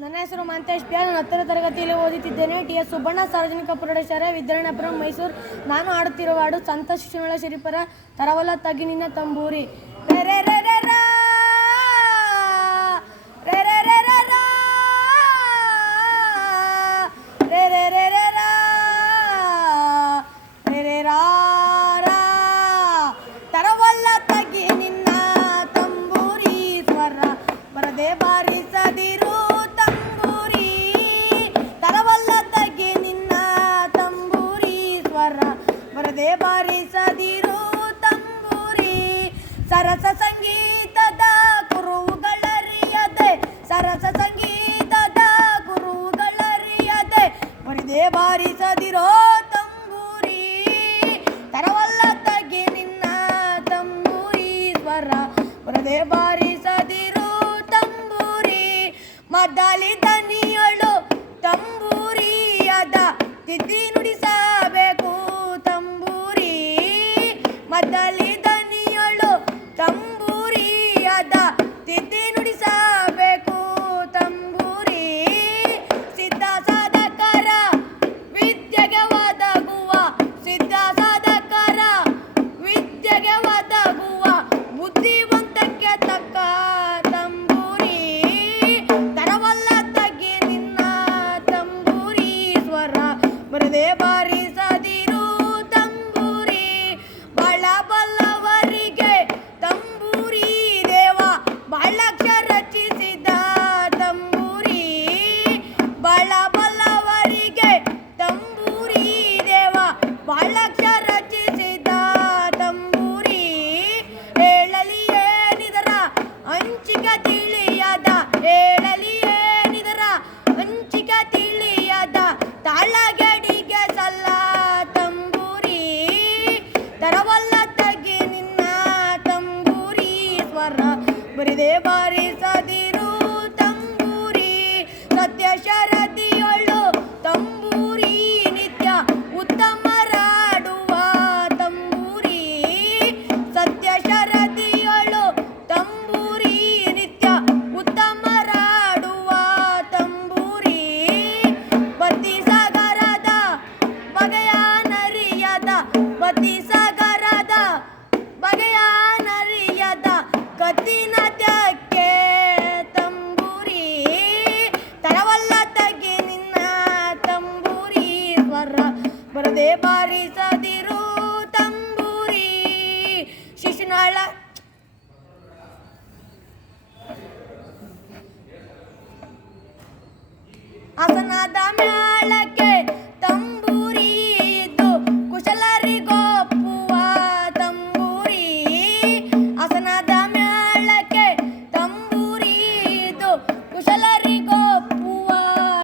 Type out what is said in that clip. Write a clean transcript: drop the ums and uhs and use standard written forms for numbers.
ನನ್ನ ಹೆಸರು ಮಂತೇಶ್ ಪ್ಯಾನ್. ನಾನು 10ನೇ ತರಗತಿಯಲ್ಲಿ ಓದುತ್ತಿದ್ದೇನೆ. ಟಿ.ಎಸ್. ಸುಬ್ಬಣ್ಣ ಸಾರ್ವಜನಿಕ ಪ್ರೌಢಶಾಲೆ ವಿದ್ಯಾರಣ್ಯಪುರಂ ಮೈಸೂರು. ನಾನು ಹಾಡುತ್ತಿರುವ ಹಾಡು ಸಂತ ಶಿಶುನಾಳ ಶರೀಫರ ತರವಲ್ಲ ತಗ್ಗಿ ನಿನ್ನ ತಂಬೂರಿ. ರೇ ರೇ ರೇ ರೇ ರಾ, ರೇ ರೇ ರೇ ರೇ ರಾ, ರೇ ರೇ ರೇ ರೇ ರಾ, ರೇ ರೇ ರಾ ರಾ. ತರವಲ್ಲ ತಗ್ಗಿ ನಿನ್ನ ತಂಬೂರಿ, ಸ್ವರ ಬರದೆ ಬಾರಿಸದಿರು ತಂಬೂರಿ. ತರವಲ್ಲ ತಗ್ಗಿ ನಿನ್ನ ತಂಬೂರಿ, ಸ್ವರ ಬರದೆ ಬಾರಿಸದಿರು ತಂಬೂರಿ. ಸರಸ ಸಂಗೀತದ ಗುರುಗಳರಿಯದೆ, ಸರಸ ಸಂಗೀತದ ಗುರುಗಳರಿಯದೆ ಬರದೆ ಬಾರಿಸದಿರೋ ತಂಬೂರಿ. ತರವಲ್ಲ ತಗ್ಗಿ ನಿನ್ನ ತಂಬೂರಿ, ಸ್ವರ ಬರದೆ ಬಾರಿಸದಿರು ತಂಬೂರಿ. ಮದ್ದಲಿ ದನಿಯಳು ತಂಬೂರಿಯದ ತಿದ್ದಿ ನುಡಿಸಬೇಕು ತಂಬೂರಿ. ಮದ್ದಲಿ ದನಿಯಳು ತಂಬೂರಿಯದ ತಿದ್ದಿ ನುಡಿಸಬೇಕು ತಂಬೂರಿ. ಸಿದ್ಧ ಸಾಧಕರ ವಿದ್ಯೆಗೆ ಒದಗುವ, ಸಿದ್ಧ ಸಾಧಕರ ವಿದ್ಯೆಗೆ ಒದಗುವ ಬುದ್ಧಿವಂತಕ್ಕೆ ತಕ್ಕ ತಂಬೂರಿ. ತರವಲ್ಲ ತಗ್ಗಿ ನಿನ್ನ ತಂಬೂರಿ, ಸ್ವರ ಬರದೆ ಬಾರಿಸದಿರು ತಂಬೂರಿ. ಬಾಳ ಬಲ್ಲವರಿಗೆ ತಂಬೂರಿ ದೇವ ಬಾಳಕ್ಷ ರಚಿಸಿದ ತಂಬೂರಿ. ಬಾಳ ಬಲ್ಲವರಿಗೆ ತಂಬೂರಿ ದೇವ ಬಾಳಕ್ಷ ರಚಿಸಿದ ತಂಬೂರಿ. ಹೇಳಲಿ ಏನಿದರ ಹಂಚಿಕೆ ತಿಳಿಯದ, ಹೇಳಲಿ ಏನಿದರ ಹಂಚಿಕೆ ತಿಳಿಯದ ತಾಳಗಡಿಗೆ ಸಲ್ಲ ತಂಬೂರಿ. ತರವಲ್ಲ ತಗ್ಗಿ ನಿನ್ನ ತಂಬೂರಿ, ಸ್ವರ ಬರಿದೆ ಬಾರಿಸದಿರು ತಂಬೂರಿ. ಸತ್ಯ ಶರದಿಯಳು ತಂಬೂರಿ ನಿತ್ಯ ಉತ್ತಮರಾಡುವ ತಂಬೂರಿ. ಸತ್ಯ ಶರದಿಯಳು ತಂಬೂರಿ ನಿತ್ಯ ಉತ್ತಮರಾಡುವ ತಂಬೂರಿ. ಬತ್ತಿ ಸಾಗರದ ಬಗೆಯ ನರಿಯದ, ಬತ್ತಿ ಸಾಗರದ ಬಗೆಯ ನರಿಯದ ಕತ್ತಿನ ತ್ಯಕ್ಕೆ ತಂಬೂರಿ. ತರವಲ್ಲ ತಗ್ಗಿ ನಿನ್ನ ತಂಬೂರಿ, ಸ್ವರ ಬರದೆ ಬಾರಿಸದಿರು ತಂಬೂರಿ. ಶಿಶುನಾಳ ಹಸನಾದ ಮ್ಯಾಳಕ್ಕೆ